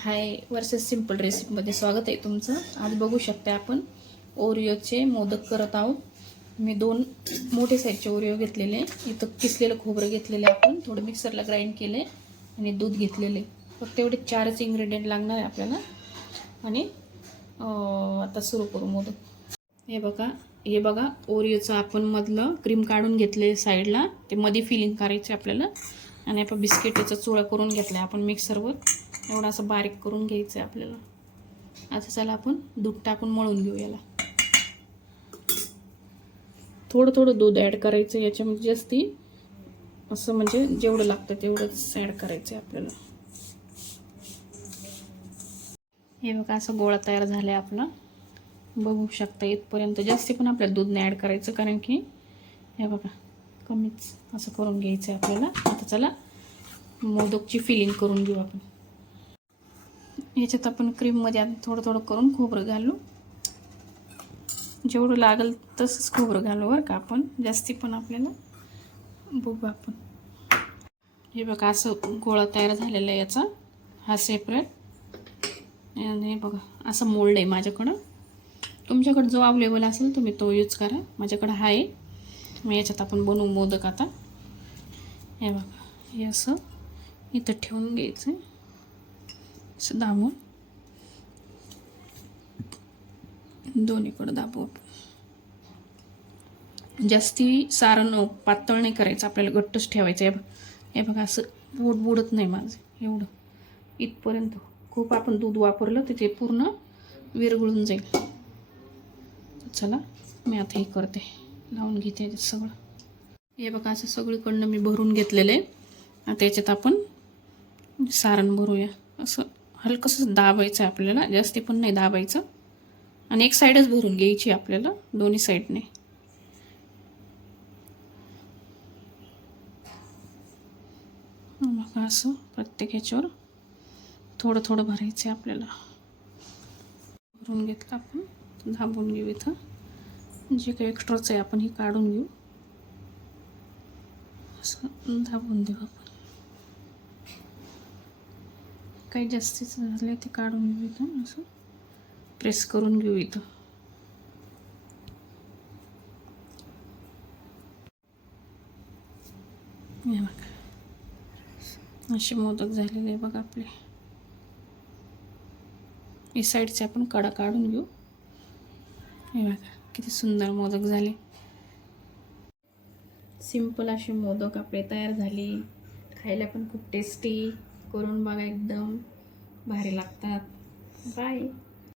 हाय versus simple रेसिपीमध्ये स्वागत आहे तुमचं. आज बघू शकता आपण ओरिओचे मोदक करत आहोत. मी 2 मोठे साईजचे ओरिओ घेतलेले, इथं किसलेलं खोबरं घेतलेलं आपण थोडं मिक्सरला ग्राइंड केले आणि दूध घेतलेले. फक्त एवढे 4च इन्ग्रेडियंट लागणार आहे आपल्याला. आणि आता सुरू करू मोदक. हे बघा ओरिओचं आपण मधलं क्रीम काढून घेतले साईडला, ते मध्ये फिलिंग करायचे आपल्याला. आणि आपण बिस्किटाचा चुरा करून घेतला आपण मिक्सरवर, एवढा असं बारीक करून घ्यायचं आहे आपल्याला. आता चला आपण दूध टाकून मळून घेऊ याला. थोडं थोडं दूध ॲड करायचं याच्यामध्ये, जास्ती असं म्हणजे जेवढं लागतं तेवढंच ॲड करायचं आहे आपल्याला. हे बघा असं गोळा तयार झाला आहे आपला, बघू शकता. इथपर्यंत जास्ती पण आपल्याला दूध नाही ॲड करायचं, कारण की हे बघा कमीच असं करून घ्यायचं आहे आपल्याला. आता चला मोदकची फिलिंग करून घेऊ आपण. याच्यात आपण क्रीममध्ये आता थोडं थोडं करून खोबरं घालू, जेवढं लागेल तसंच खोबरं घालू बरं का आपण, जास्ती पण आपल्याला बघू आपण. हे बघा असं गोळा तयार झालेला आहे याचा, हा सेपरेट. आणि बघा असं मोल्ड आहे माझ्याकडं. तुमच्याकडं जो अवेलेबल असेल तुम्ही तो यूज करा, माझ्याकडं हा आहे. मग याच्यात आपण बनवू मोदक आता. हे बघा हे असं इथं ठेवून घ्यायचं, असं दाबून दोन्हीकडं दाबू आपण. जास्ती सारण पातळ नाही करायचं आपल्याला, घट्टच ठेवायचं आहे. हे बघा असं बोट बुडत नाही माझं एवढं इथपर्यंत. खूप आपण दूध वापरलं तर ते पूर्ण विरघळून जाईल. चला मी आता हे करते, लावून घेते सगळं. हे बघा असं सगळीकडनं मी भरून घेतलेलं आहे. आता याच्यात आपण सारण भरूया. असं हलकंसं दाबायचं आहे आपल्याला, जास्ती पण नाही दाबायचं. आणि एक साईडच भरून घ्यायची आपल्याला, दोन्ही साईडने. बघा असं प्रत्येक ह्याच्यावर थोडं थोडं भरायचं आहे आपल्याला. भरून घेतलं आपण, दाबून घेऊ. इथं जे काही एक्स्ट्राचं आहे आपण हे काढून घेऊ, असं दाबून देऊ आपण. काही जास्तीचं झालं ते काढून घेऊ, इथं असं प्रेस करून घेऊ इथं. हे बघा असे मोदक झालेले आहे बघा आपले. या साईडचे आपण कडा काढून घेऊ. हे बघा किती सुंदर मोदक झाले. सिंपल असे मोदक आपले तयार झाले. खायला पण खूप टेस्टी. करून बघा, एकदम भारी लागतात. बाय.